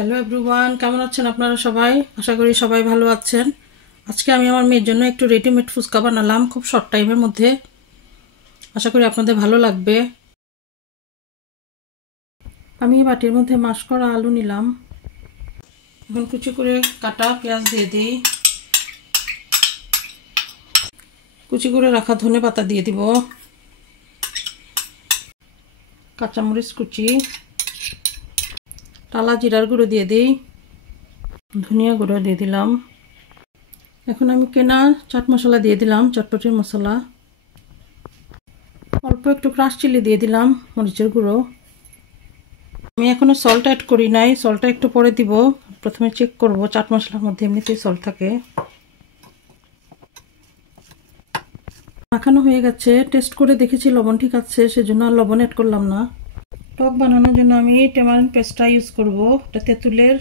Hello everyone, কেমন আছেন আপনারা সবাই? আশা করি সবাই ভালো আছেন। আজকে আমি আমার মেয়ের জন্য একটু রেডিমেড ফুচকা বানালাম খুব শর্ট টাইমের মধ্যে। আশা করি আপনাদের ভালো লাগবে। আমি বাটির মধ্যে মাশ করা আলু নিলাম। এখন কুচি করে কাটা পেঁয়াজ দিয়ে দিই। কুচি করে রাখা ধনে পাতা দিয়ে দিব। কাঁচামরিচ কুচি, টালা জিরার গুঁড়ো দিয়ে দিই, ধনিয়া গুঁড়ো দিয়ে দিলাম। এখন আমি কেনা চাট মশলা দিয়ে দিলাম, চটপটির মশলা। অল্প একটু ক্রাশ চিলি দিয়ে দিলাম, মরিচের গুঁড়ো। আমি এখনো সল্ট অ্যাড করি নাই, সল্টটা একটু পরে দিব। প্রথমে চেক করব, চাট মশলার মধ্যে এমনিতেই সল্ট থাকে। মাখানো হয়ে গেছে, টেস্ট করে দেখেছি লবণ ঠিক আছে, সেজন্য আর লবণ অ্যাড করলাম না। টক বানানোর জন্য আমি টমেটো পেস্টটা ইউজ করব। এটা তেঁতুলের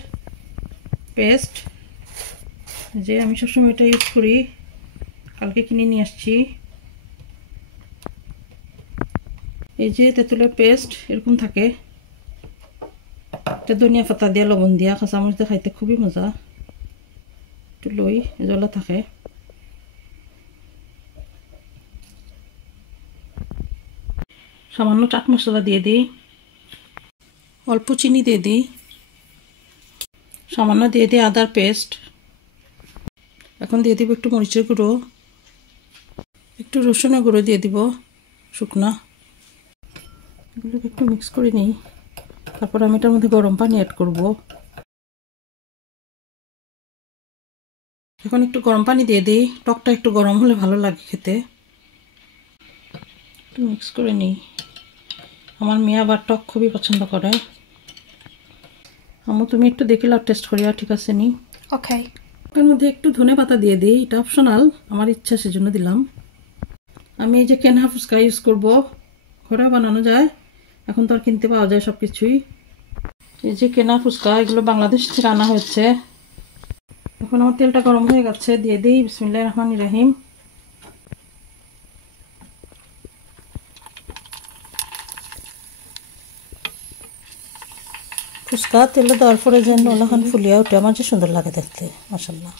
পেস্ট, যে আমি সবসময় এটা ইউজ করি, কালকে কিনে নিয়ে আসছি। এই যে তেঁতুলের পেস্ট এরকম থাকে। এটা ধনিয়া পাতা দিয়ে লবণ দিয়া কাঁচামরিচ দিয়ে খাইতে খুবই মজা। একটু লই এজলা থাকে। সামান্য চাট মশলা দিয়ে দিই, অল্প চিনি দিয়ে দিই, সামান্য দিয়ে দিই আদার পেস্ট। এখন দিয়ে দিব একটু মরিচের গুঁড়ো, একটু রসুনের গুঁড়ো দিয়ে দিব শুকনা। এগুলোকে একটু মিক্স করে নিই। তারপর আমি এটার মধ্যে গরম পানি অ্যাড করব। এখন একটু গরম পানি দিয়ে দিই, টকটা একটু গরম হলে ভালো লাগে খেতে। একটু মিক্স করে নিই। আমার মেয়ে আবার টক খুবই পছন্দ করে। আমু তুমি একটু দেখিলা টেস্ট করিয়া ঠিক আছে নি? ওকে। এর মধ্যে একটু ধনে পাতা দিয়ে দিই, এটা অপশনাল, আমার ইচ্ছা সেজন্য দিলাম। আমি এই যে কেনা ফুচকা ইউজ করব, ঘরে বানানো যায়, এখন তো আর কিনতে পাওয়া যায় সব কিছুই। এই যে কেনা ফুচকা, এগুলো বাংলাদেশ থেকে আনা হয়েছে। এখন আমার তেলটা গরম হয়ে গেছে, দিয়ে দিই বিসমিল্লাহির রহমানির রহিম। ফুচকা তেলে দেওয়ার পরে যেন ওলাখান ফুলিয়া উঠে, আমার যে সুন্দর লাগে দেখতে, মাশাআল্লাহ।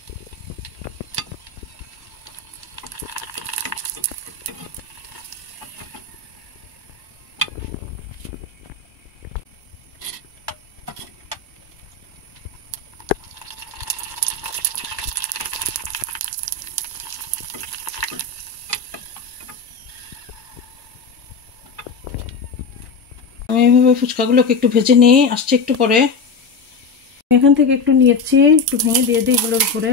আমি এইভাবে ফুচকাগুলোকে একটু ভেজে নিই, আসছে একটু পরে। এখান থেকে একটু নিয়েছি, একটু ভেঙে দিয়ে দিই এগুলোর উপরে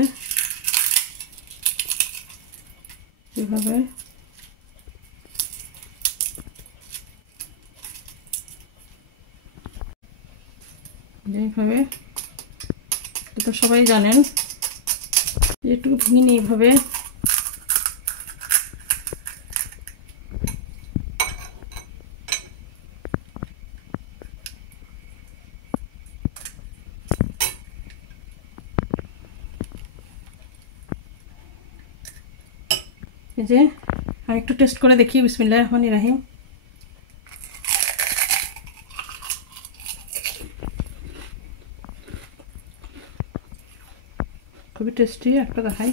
এভাবে। এইভাবে তো সবাই জানেন, একটু ভেঙে নিই এইভাবে। এই যে আমি একটু টেস্ট করে দেখি, বিসমিল্লাহির রহমানির রহিম। খুবই টেস্টি, একটা দেখাই।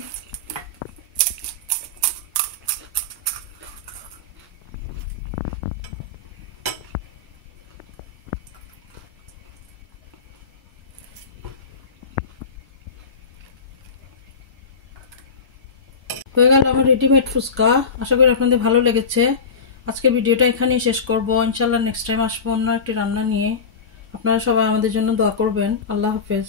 হয়ে গেল আমার রেডিমেড ফুচকা। আশা করি আপনাদের ভালো লেগেছে। আজকে ভিডিওটা এখানেই শেষ করব। ইনশাআল্লাহ নেক্সট টাইম আসবো অন্য একটি রান্না নিয়ে। আপনারা সবাই আমাদের জন্য দোয়া করবেন। আল্লাহ হাফেজ।